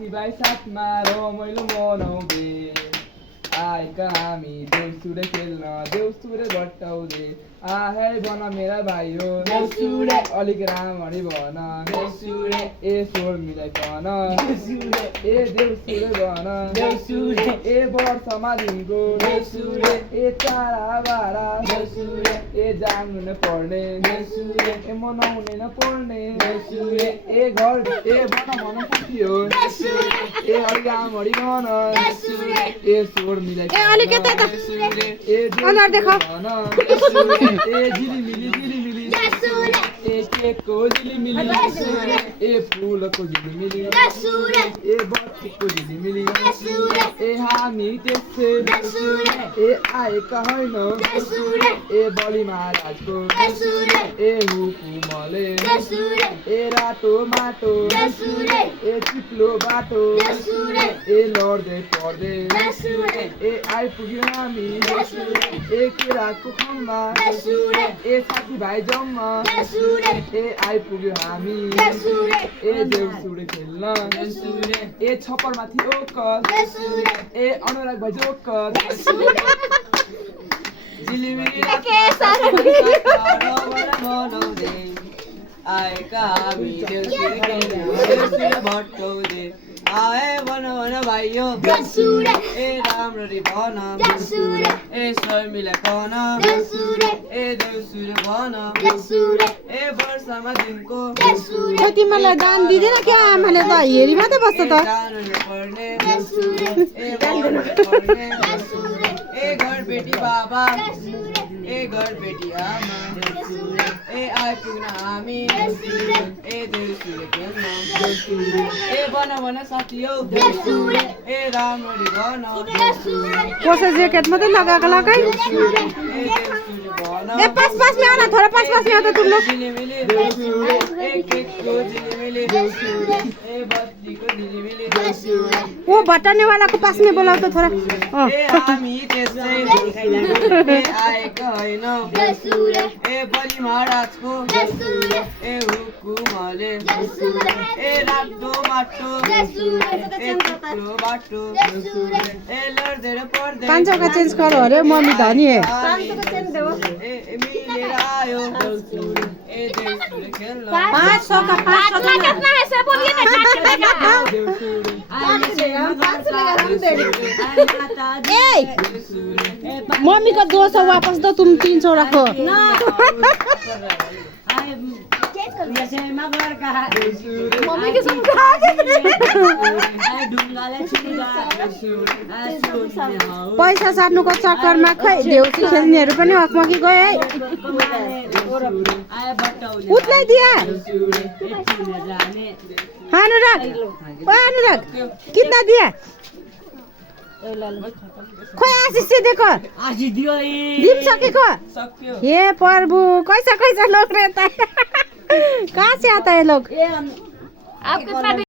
साथीभाइ साथमा रमाइलो मनाउँदै आएका हामी देउसुरे खेल्न देउसुरे भट्टाउँदै आहे भन मेरा भाइ हो देउसुरे अलिक राम्ररी भन देउसुरे ए स्वर मिलाइकन देउसुरे ए देउसुरे भन देउसुरे ए वर्षमा दिनको देउसुरे ए चारा बारा देउसुरे ए जान्नु न पर्ने देउसुरे ए मनाउने न पर्ने देउसुरे ए घर ए भन पुग्यो देउसुरे ए अलिक राम्ररी भन देउसुरे ए स्वर मिलाइकन ए अलिकति त ए अनुहार देखो ए झिलिमिली झिलिमिली ए केकको झिलिमिली ए फुलको झिलिमिली ए बत्तीको झिलिमिली ए हामी त्यसै ए आएका होइनौ ए बलि महाराजको ए हुकुमले ए रातो माटो ए चिप्लो बाटो ए लड्दै पर्दै ए आइपुग्यो हामी ए केराको खम्बा ए साथीभाइ जम्मा ए आइपुग्यो हामी ए देउसुरे खेल्न ए छप्परमाथि ओकर ए अनुराग भाइ जोकर झिलिमिली आएका हामी देउसुरे खेल्न देउसुरे भट्टाउँदै आए भन भाइयो ए राम्ररी भन ए स्वर मिलाइकन ए देउसुरे भन ए वर्षमा दिनको तिमीलाई दान दिँदैन क्या आमाले त हेरी मात्रै बस्छ त जानु पर्ने ए मनाउनु पर्ने ए घर बेटी बाबा ए घर बेटी आमा ए आइपुग्न हामी ए देउसुरे खेल्न ए भन साथी हौ ए राम्ररी भन कसै ज्याकेट मात्रै लगाएको लगाइ ए देउसुरे भन ए पास में आना थोड़ा पास में आता तुम लोग झिलिमिली ए केकको झिलिमिली ए बत्तीको झिलिमिली वो बटाने वाला को पास में बोलाओ तो थोड़ा ए हामी त्यसै ए आएका होइनौ ए बलि महाराजको ए हुकुमले ए रातो माटो ए चिप्लो बाटो ए लड्दै पर्दै 500 का चेंज करो अरे मम्मी धनी है 500 का चेंज देऊ ए मिलेर आयो ए देउसुरे खेल्न 500 का 500 का कितना है से बोलिए ना देउसुरे ए मम्मी का 200 वापस दो तुम 300 रखो मम्मी के सब पैसा साट्नुको चक्करमा खै देउसी खेल्नेहरू पनि अकमकी गए है उतलै दिया अनुराग ओ अनुराग कितना दिया खोइ आशिष चाहिँ दिएको आशी दियो दिन सकेको सक्यो हे प्रभु कैसा कैसा लोग रहता है कहाँ से आता है लोग आप कितना